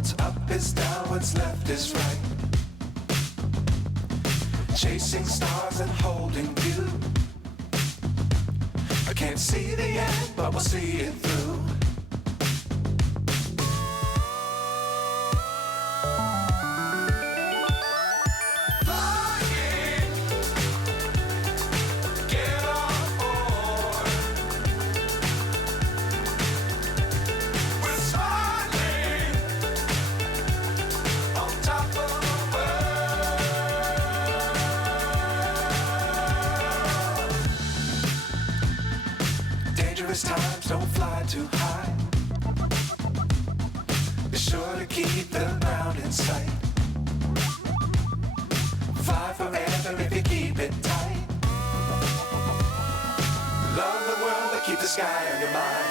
What's up is down, what's left is right. Chasing stars and holding you. I can't see the end, but we'll see it through. Dangerous times, don't fly too high. Be sure to keep the ground in sight. Fly forever if you keep it tight. Love the world, but keep the sky on your mind.